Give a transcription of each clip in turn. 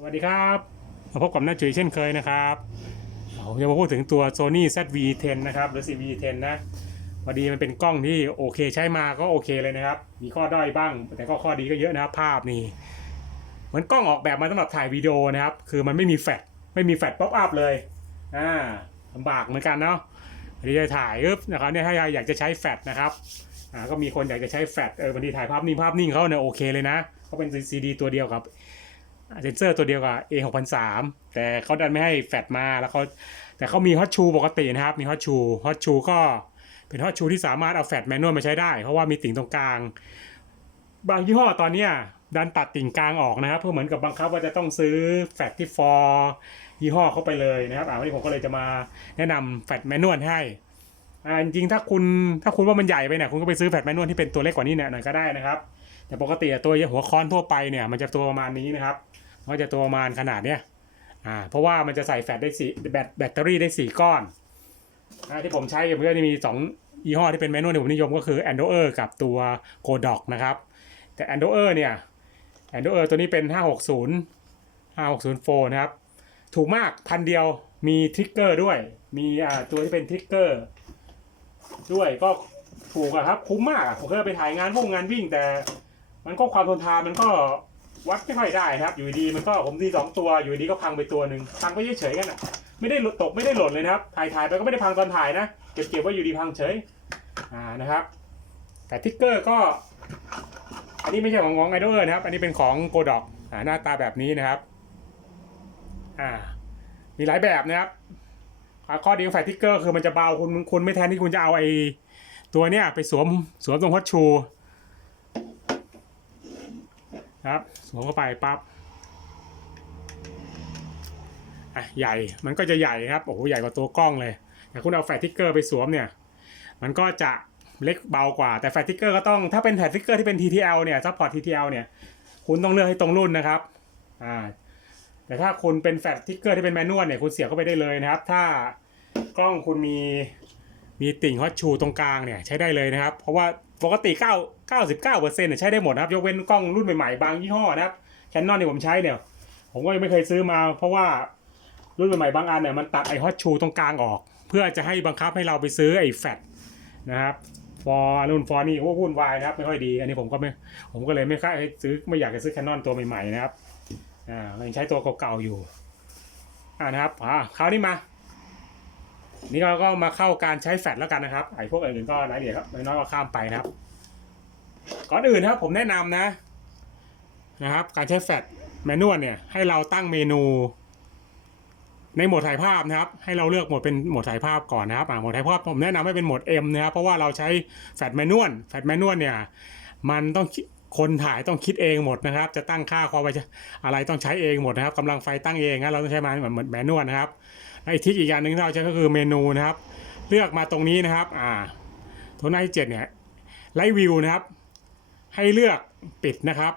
สวัสดีครับมาพบกับน้าจุ๋ยเช่นเคยนะครับผมจะมาพูดถึงตัว Sony ZV-10 นะครับหรือ CV10 นะพอดีมันเป็นกล้องที่โอเคใช้มาก็โอเคเลยนะครับ มีข้อด้อยบ้าง แต่ก็ข้อดีก็เยอะนะครับภาพนี่เหมือนกล้องออกแบบมาสำหรับถ่ายวิดีโอนะครับ คือมันไม่มีแฟลชไม่มีแฟลชป๊อปอัพเลยอ่าลำบากเหมือนกันเนาะวันนี้จะถ่ายปึ๊บนะครับเนี่ยถ้าอยากจะใช้แฟลชนะครับอ่าก็มีคนอยากจะใช้แฟลชเออวันนี้ถ่ายภาพนิ่งภาพนิ่งเขาเนี่ยโอเคเลยนะเขาเป็นซีดีตัวเดียวกับ เซนเซอร์ตัวเดียวกับ A 6 0 3แต่เขาดันไม่ให้แฟลชมาแล้วเขาแต่เขามีฮอตชูปกตินะครับ มีฮอตชูฮอตชูก็เป็นฮอตชูที่สามารถเอาแฟลชแมนนวลมาใช้ได้ เพราะว่ามีติ่งตรงกลาง บางยี่ห้อตอนเนี้ยดันตัดติ่งกลางออกนะครับ เพื่อเหมือนกับบังคับว่าจะต้องซื้อแฟลชที่ฟอร์ยี่ห้อเข้าไปเลยนะครับอ่าวันนี้ผมก็เลยจะมาแนะนำแฟลชแมนนวลให้อ่าจริงๆถ้าคุณถ้าคุณว่ามันใหญ่ไปเนี่ยคุณก็ไปซื้อแฟลชแมนนวลที่เป็นตัวเล็กกว่านี้เนี่ยหน่อยก็ได้นะครับ แต่ปกติตัวหัวค้อนทั่วไปเนี่ยมันจะตัวประมาณนี้นะครับ ก็จะตัวประมาณขนาดเนี้ยอ่าเพราะว่ามันจะใส่แฟลชได้สี่แบตแบตเตอรี่ได้สี่ก้อนอ่าที่ผมใช้มันก็จะมีสองยี่ห้อที่เป็นแมนนวลที่ผมนิยมก็คือ a n d o e r กับตัว g o d o c นะครับ แต่ a n d o e r เนี่ย a n d o e r ตัวนี้เป็น 560 560นะครับ ถูกมากพันเดียวมีทริกเกอร์ด้วย มีอ่าตัวที่เป็นทริกเกอร์ด้วยก็ถูกอะครับ คุ้มมากผมเคยไปถ่ายงานพวกงานวิ่งแต่มันก็ความทนทานมันก็ วัดไม่ค่อยได้ครับ อยู่ดีมันก็ผมดีสองตัว อยู่ดีก็พังไปตัวหนึ่งพังไปเฉยๆกันอะ ไม่ได้หลุดตกไม่ได้หล่นเลยนะครับ ถ่ายถ่ายไปก็ไม่ได้พังตอนถ่ายนะ เก็บเก็บไว้อยู่ดีพังเฉย อ่านะครับ แต่ทิกเกอร์ก็ อันนี้ไม่ใช่ของของไอดอลนะครับ อันนี้เป็นของโกดอกอ่าหน้าตาแบบนี้นะครับ อ่า มีหลายแบบนะครับข้อดีของแฟลทิกเกอร์คือมันจะเบาคุณคุณไม่แทนที่คุณจะเอาไอตัวเนี้ยไปสวมสวมตรงฮอตชู ครับสวมเข้าไปปั๊บอะใหญ่มันก็จะใหญ่ครับโอ้โหใหญ่กว่าตัวกล้องเลยแต่คุณเอาแฟลชทิกเกอร์ไปสวมเนี่ย มันก็จะเล็กเบากว่าแต่แฟลชทิกเกอร์ก็ต้องถ้าเป็นแฟลชทิกเกอร์ที่เป็น TTL เนี่ยซัพพอร์ต TTL เนี่ย คุณต้องเลือกให้ตรงรุ่นนะครับอ่าแต่ถ้าคุณเป็นแฟลชทิกเกอร์ที่เป็นแมนนวลเนี่ยคุณเสียบเข้าไปได้เลยนะครับ ถ้ากล้องคุณมีมีติ่งฮอตชูตรงกลางเนี่ยใช้ได้เลยนะครับ เพราะว่า ปกติ9 99%เซ็นี่ยใช้ได้หมดนะครับ ยกเว้นกล้องรุ่นใหม่ๆ บางยี่ห้อนะครับแคนนอนที่ผมใช้เนี่ย ผมก็ยังไม่เคยซื้อมา เพราะว่ารุ่นใหม่ๆบางอันเนี่ยมันตัดไอฮอตชูตรงกลางออก เพื่อจะให้บังคับให้เราไปซื้อไอแฟตนะครับฟอร์รุ่นฟอร์นี่โอ้วุ่นวายนะครับ ไม่ค่อยดี อันนี้ผมก็ไม่ผมก็เลยไม่ค่อยซื้อไม่อยากจะซื้อแคนนอนตัวใหม่ๆนะครับอ่ายังใช้ตัวเก่าๆอยู่อ่านะครับอ่าคราวนี้มา นี่เราก็มาเข้าการใช้แฟลชแล้วกันนะครับไอ้พวกอื่นก็รายละเอียดครับน้อยๆก็ข้ามไปนะครับ ก่อนอื่นนะครับผมแนะนำนะนะครับ การใช้แฟลชแมนนวลเนี่ยให้เราตั้งเมนู ในโหมดถ่ายภาพนะครับ ให้เราเลือกโหมดเป็นโหมดถ่ายภาพก่อนนะครับโหมดถ่ายภาพผมแนะนำให้เป็นโหมด M นะครับเพราะว่าเราใช้แฟลชแมนนวลแฟลชแมนนวลเนี่ยมันต้องคนถ่ายต้องคิดเองหมดนะครับ จะตั้งค่าความอะไรต้องใช้เองหมดนะครับกำลังไฟตั้งเองนะเราต้องใช้มาเหมือนแมนนวลนะครับ ไอ้ทิกอีกอย่างหนึ่งที่เราใช้ก็คือเมนูนะครับ เลือกมาตรงนี้นะครับ อ่าตัวหน้าที่เจ็ดเนี่ยไลท์วิวนะครับ ให้เลือกปิดนะครับ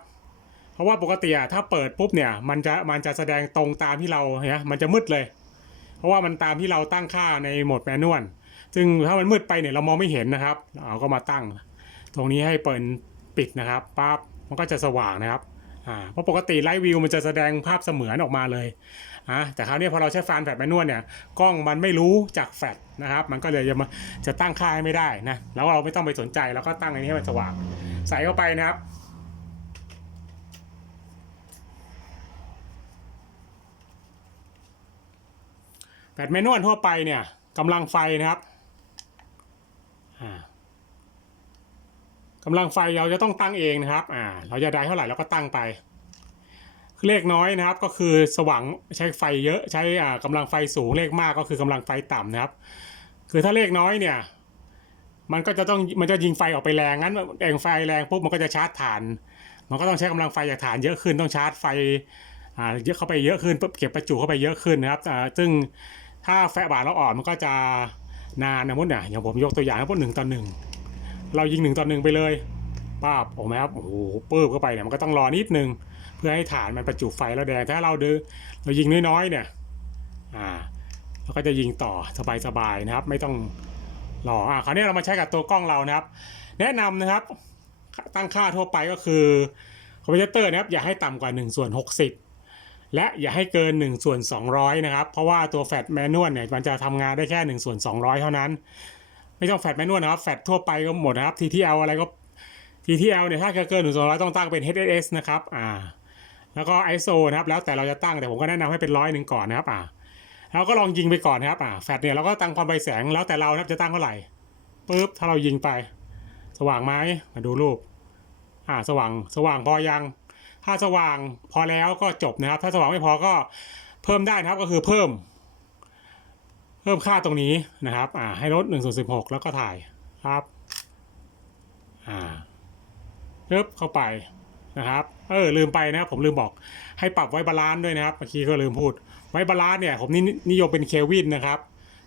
เพราะว่าปกติอะถ้าเปิดปุ๊บเนี่ย มันจะมันจะแสดงตรงตามที่เราเนี่ยมันจะมืดเลย เพราะว่ามันตามที่เราตั้งค่าในโหมดแมนนวลซึ่งถ้ามันมืดไปเนี่ยเรามองไม่เห็นนะครับเราก็มาตั้ง ตรงนี้ให้เปิดปิดนะครับปั๊บมันก็จะสว่างนะครับอ่าเพราะปกติไลท์วิวมันจะแสดงภาพเสมือนออกมาเลย อะแต่คราวนี้พอเราใช้ฟานแฟลชแมนนวลเนี่ยกล้องมันไม่รู้จากแฟลชนะครับ มันก็เลยจะมาจะตั้งค่าให้ไม่ได้นะแล้วเราไม่ต้องไปสนใจแล้วก็ตั้งอันนี้ให้มันสว่างใส่เข้าไปนะครับแฟลชแมนนวลทั่วไปเนี่ยกำลังไฟนะครับกำลังไฟเราจะต้องตั้งเองนะครับ อ่า เราจะได้เท่าไหร่เราก็ตั้งไป เลขน้อยนะครับก็คือสว่างใช้ไฟเยอะใช้อ่ากำลังไฟสูงเลขมากก็คือกำลังไฟต่ำนะครับ คือถ้าเลขน้อยเนี่ย มันก็จะต้องมันจะยิงไฟออกไปแรงงั้นแรงไฟแรงปุ๊บมันก็จะชาร์จฐาน มันก็ต้องใช้กำลังไฟจากฐานเยอะขึ้นต้องชาร์จไฟอ่าเยอะเข้าไปเยอะขึ้นปุ๊บเก็บประจุเข้าไปเยอะขึ้นนะครับอ่าซึ่งถ้าแฟบาทเราอ่อนมันก็จะนานนะมุดเนี่ยอย่างผมยกตัวอย่างพวกหนึ่งต่อหนึ่งเรายิงหนึ่งต่อหนึ่งไปเลยป้าบโอ้ไหมครับโอ้โหปื้บเข้าไปเนี่ยมันก็ต้องรอนิดนึง พื่อให้ฐานมันประจุไฟแล้วแดงถ้าเราเดือเรายิงน้อยๆเนี่ยอ่าเราก็จะยิงต่อสบายๆนะครับ ไม่ต้องรออ่าคราวนี้เรามาใช้กับตัวกล้องเรานะครับ แนะนำนะครับ ตั้งค่าทั่วไปก็คือคอมพิวเตอร์นะครับอย่าให้ต่ำกว่า1ส่วน60 และอย่าให้เกิน1ส่วน200 นะครับ เพราะว่าตัวแฟตแมนนวลเนี่ยมันจะทำงานได้แค่1ส่วน200 เท่านั้น ไม่ต้องแฟตแมนนวลนะครับแฟตทั่วไปก็หมดนะครับ TTL อะไรก็ TTL เนี่ยถ้าเกิน1ส่วน200ต้องตั้งเป็น HSS นะครับอ่า แล้วก็ ISO นะครับแล้วแต่เราจะตั้งแต่ผมก็แนะนำให้เป็นร้อยหนึ่งก่อนนะครับอ่าแล้วก็ลองยิงไปก่อนนะครับอ่าแฟตเนี่ยเราก็ตั้งความไวแสงแล้วแต่เรานะครับจะตั้งเท่าไหร่ปุ๊บถ้าเรายิงไป สว่างไหมมาดูรูปอ่าสว่างสว่างพอยัง ถ้าสว่างพอแล้วก็จบนะครับ ถ้าสว่างไม่พอก็เพิ่มได้นะครับก็คือเพิ่ม เพิ่มค่าตรงนี้นะครับอ่าให้ลด1ส่วน16แล้วก็ถ่ายครับอ่าปึ๊บเข้าไป นะครับเออลืมไปนะครับผมลืมบอกให้ปรับไว้บาลานซ์ด้วยนะครับเมื่อกี้ก็ลืมพูด ไว้บาลานซ์เนี่ยผมนี่นิยมเป็นเคลวินนะครับ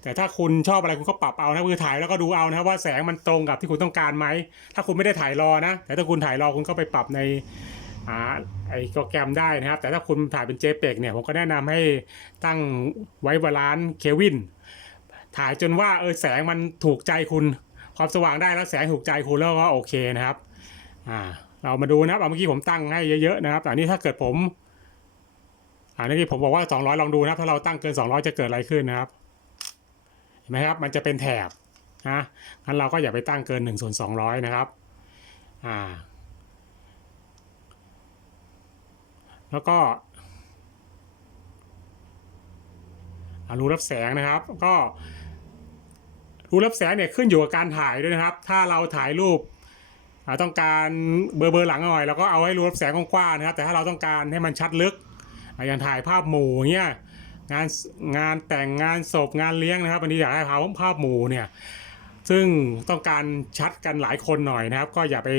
แต่ถ้าคุณชอบอะไรคุณก็ปรับเอานะคือถ่ายแล้วก็ดูเอานะครับว่าแสงมันตรงกับที่คุณต้องการไหมถ้าคุณไม่ได้ถ่ายรอนะ แต่ถ้าคุณถ่ายรอคุณก็ไปปรับในอ่าไอ้โปรแกรมได้นะครับ แต่ถ้าคุณถ่ายเป็น JPEG เนี่ยผมก็แนะนำให้ตั้งไว้บาลานซ์เควินถ่ายจนว่าเออแสงมันถูกใจคุณ ความสว่างได้แล้วแสงถูกใจคุณแล้วก็โอเคนะครับอ่า เรามาดูนะครับเอาเมื่อกี้ผมตั้งให้เยอะๆนะครับแต่อันนี้ถ้าเกิดผมอ่าเมื่อกี้ผมบอกว่า 200 ลองดูนะครับ ถ้าเราตั้งเกิน 200 จะเกิดอะไรขึ้นนะครับ เห็นไหมครับ มันจะเป็นแถบนะงั้นเราก็อย่าไปตั้งเกิน1ส่วน200 นะครับ อ่า แล้วก็รูรับแสงนะครับ ก็รูรับแสงเนี่ยขึ้นอยู่กับการถ่ายด้วยนะครับ ถ้าเราถ่ายรูป ต้องการเบอร์เบอร์หลังหน่อยแล้วก็เอาให้รูรับแสงกว้างๆนะครับ แต่ถ้าเราต้องการให้มันชัดลึกอย่างถ่ายภาพหมู่เงี้ยงานงานแต่งงานศพงานเลี้ยงนะครับวันนี้อยากให้ภาพภาพหมู่เนี่ยซึ่งต้องการชัดกันหลายคนหน่อยนะครับ ก็อย่าไป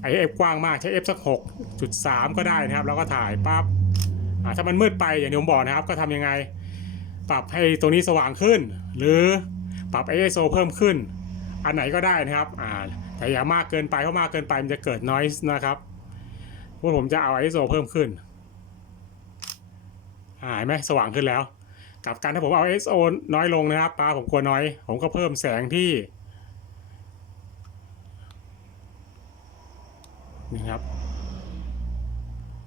ไอเอฟกว้างมากใช้ f สักหกจุดสามก็ได้นะครับ แล้วก็ถ่ายปั๊บอ่าถ้ามันมืดไปอย่างที่ผมบอกนะครับ ก็ทำยังไง ปรับให้ตัวนี้สว่างขึ้น หรือปรับ ISO เพิ่มขึ้น อันไหนก็ได้นะครับอ่า แต่อย่ามากเกินไปเพราะมากเกินไปมันจะเกิด noise นะครับพวกผมจะเอา ISO เพิ่มขึ้นอ่าเห็นไหมสว่างขึ้นแล้ว กับกันถ้าผมเอา ISO น้อยลงนะครับปลาผมกลัวน้อย ผมก็เพิ่มแสงที่นี่ครับ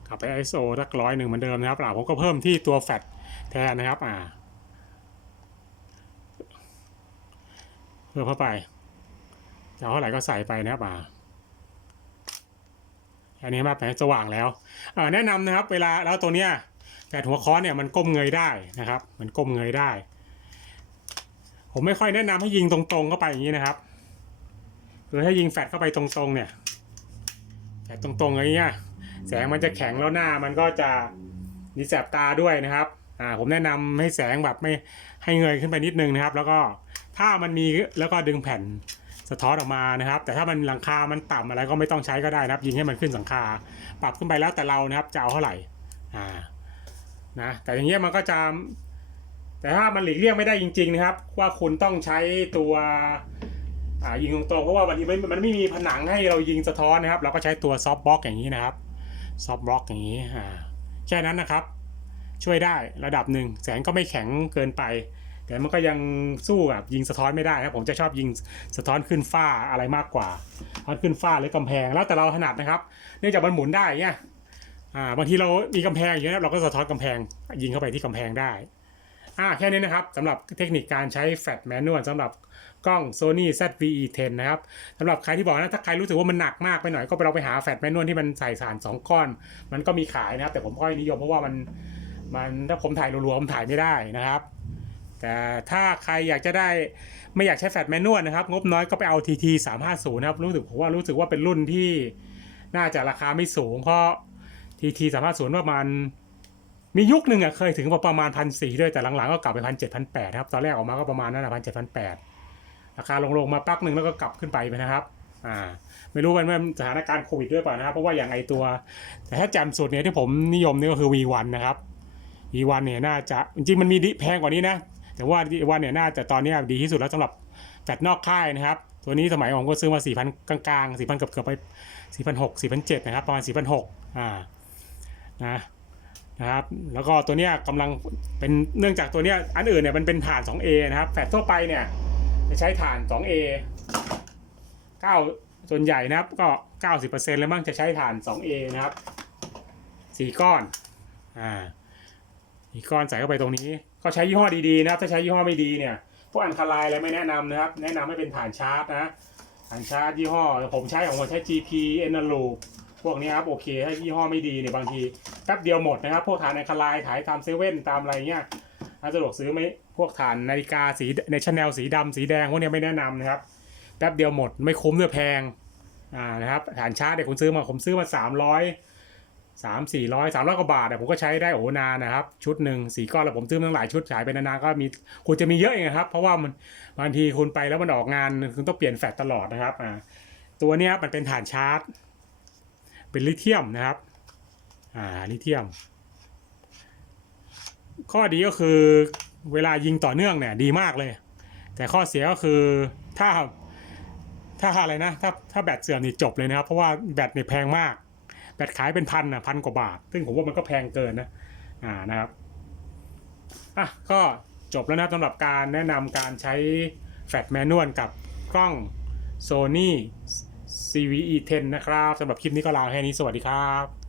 กลับไป ISO สักร้อยหนึ่งเหมือนเดิมนะครับอ่าผมก็เพิ่มที่ตัวแฟลชแทนนะครับอ่าเพิ่มเข้าไป จะเท่าไหร่ก็ใส่ไปนะครับอ่าอันนี้มาแผงสว่างแล้วแนะนำนะครับ เวลาแล้วตัวเนี้ยแฟลชหัวค้อนเนี่ยมันก้มเงยได้นะครับ มันก้มเงยได้ ผมไม่ค่อยแนะนำให้ยิงตรงๆเข้าไปอย่างนี้นะครับคือถ้ายิงแฟลชเข้าไปตรงๆเนี่ยแฟลชตรงๆอย่างเงี้ยแสงมันจะแข็งแล้วหน้ามันก็จะมีแสบตาด้วยนะครับอ่าผมแนะนำให้แสงแบบไม่ให้เงยขึ้นไปนิดนึงนะครับ แล้วก็ถ้ามันมีแล้วก็ดึงแผ่น สะท้อนออกมานะครับ แต่ถ้ามันหลังคา มันต่ำอะไรก็ไม่ต้องใช้ก็ได้นะครับ ยิงให้มันขึ้นหลังคา ปรับขึ้นไปแล้วแต่เรานะครับจะเอาเท่าไหร่อ่านะแต่อย่างเงี้ยมันก็จะแต่ถ้ามันหลีกเลี่ยงไม่ได้จริง ๆ นะครับ ว่าคุณต้องใช้ตัวอ่ายิงตรงๆเพราะว่าบางทีมันมันไม่มีผนังให้เรายิงสะท้อนนะครับ เราก็ใช้ตัวซอฟต์บล็อกอย่างนี้นะครับซอฟต์บล็อกอย่างนี้อ่าแค่นั้นนะครับ ช่วยได้ระดับหนึ่งแสงก็ไม่แข็งเกินไป แต่มันก็ยังสู้กับยิงสะท้อนไม่ได้ครับผมจะชอบยิงสะท้อนขึ้นฟ้าอะไรมากกว่าสะท้อนขึ้นฟ้าหรือกำแพงแล้วแต่เราถนัดนะครับ เนื่องจากมันหมุนได้เงี้ยอ่าบางทีเรามีกำแพงอย่างเราก็สะท้อนกำแพงยิงเข้าไปที่กำแพงได้อ่าแค่นี้นะครับสำหรับเทคนิคการใช้แฟลชแมนนวลสำหรับกล้อง Sony ZVE10 นะครับสำหรับใครที่บอกนะถ้าใครรู้สึกว่ามันหนักมากไปหน่อยก็ไปเราไปหาแฟลชแมนนวลที่มันใส่สารสองก้อน มันก็มีขายนะครับ แต่ผมก็ไม่นิยมเพราะว่ามันมันถ้าผมถ่ายรัวๆผมถ่ายไม่ได้นะครับ แต่ถ้าใครอยากจะได้ไม่อยากใช้แฟลชแมนนวลนะครับ งบน้อยก็ไปเอา TT 350นะครับ รู้สึกผมว่ารู้สึกว่าเป็นรุ่นที่น่าจะราคาไม่สูง เพราะ TT 350ประมาณมียุคหนึ่งอะเคยถึงประมาณพันสี่ด้วยแต่หลังๆก็กลับไปพันเจ็ดพันแปดครับ ตอนแรกออกมาก็ประมาณนั้นนะพันเจ็ดพันแปดราคาลงๆมาปักหนึ่งแล้วก็กลับขึ้นไปไปนะครับ อ่า ไม่รู้มันมันสถานการณ์โควิดด้วยเปล่านะครับ เพราะว่าอย่างไอตัว แต่ถ้าแจมสุดเนี่ยที่ผมนิยมนี่ก็คือ V1 นะครับ V1 เนี่ยน่าจะจริงมันมีดิแพงกว่านี้นะ แต่ว่า V1 เนี่ยน่าจะตอนนี้ดีที่สุดแล้วสำหรับแฟลชนอกค่ายนะครับ ตัวนี้สมัยผมก็ซื้อมา 4,000 กลางๆ 4,000เกือบๆไป 4,600 4,700 นะครับ ประมาณ 4,600 อ่านะนะครับแล้วก็ตัวเนี้ยกำลังเป็นเนื่องจากตัวเนี้ยอันอื่นเนี่ยมันเป็นฐาน 2A นะครับแฟลชทั่วไปเนี่ยจะใช้ฐาน 2A 9 ส่วนใหญ่นะครับก็ 90%เลยมั้งจะใช้ฐาน 2A นะครับ 4 ก้อนอ่า อีกก้อนใส่เข้าไปตรงนี้ก็ใช้ยี่ห้อดีๆนะครับ ถ้าใช้ยี่ห้อไม่ดีเนี่ยพวกอันคาลน์อะไรไม่แนะนำนะครับ แนะนำให้เป็นฐานชาร์จนะฐานชาร์จยี่ห้อ ผมใช้ของผมใช้ GP e n a l o o พวกนี้ครับโอเคถ้ายี่ห้อไม่ดีเนี่ยบางทีแป๊บเดียวหมดนะครับ พวกฐานอันคาไลน์ขายตามเซเว่นตามอะไรเงี้ยถ้าสะดวกซื้อไม่พวกฐานนาฬิกาสีในชาแนลสีดำสีแดงพวกนี้ไม่แนะนำนะครับแป๊บเดียวหมดไม่คุ้มด้วยแพงอ่านะครับฐานชาร์จเนี่ยผมซื้อมาผมซื้อมาสามร้อย สามสี่ร้อยสามร้อยกว่าบาทอะผมก็ใช้ได้โอ้นานนะครับ ชุดหนึ่งสี่ก้อนแล้วผมซื้อมาตั้งหลายชุดฉายไปนานๆก็มีคุณจะมีเยอะเองครับ เพราะว่ามันบางทีคุณไปแล้วมันออกงานคุณต้องเปลี่ยนแฟลชตลอดนะครับอ่าตัวนี้มันเป็นฐานชาร์จ เป็นลิเธียมนะครับอ่าลิเธียม ข้อดีก็คือเวลายิงต่อเนื่องเนี่ยดีมากเลย แต่ข้อเสียก็คือถ้าถ้าอะไรนะถ้าถ้าแบตเสื่อมนี่จบเลยนะครับ เพราะว่าแบตเนี่ยแพงมาก แบตขายเป็นพันอะพันกว่าบาท ซึ่งผมว่ามันก็แพงเกินนะอ่านะครับอะก็จบแล้วนะสำหรับการแนะนำการใช้แฟลชแมนนวลกับกล้อง Sony CVE 10 นะครับสำหรับคลิปนี้ก็ลาแค่นี้สวัสดีครับ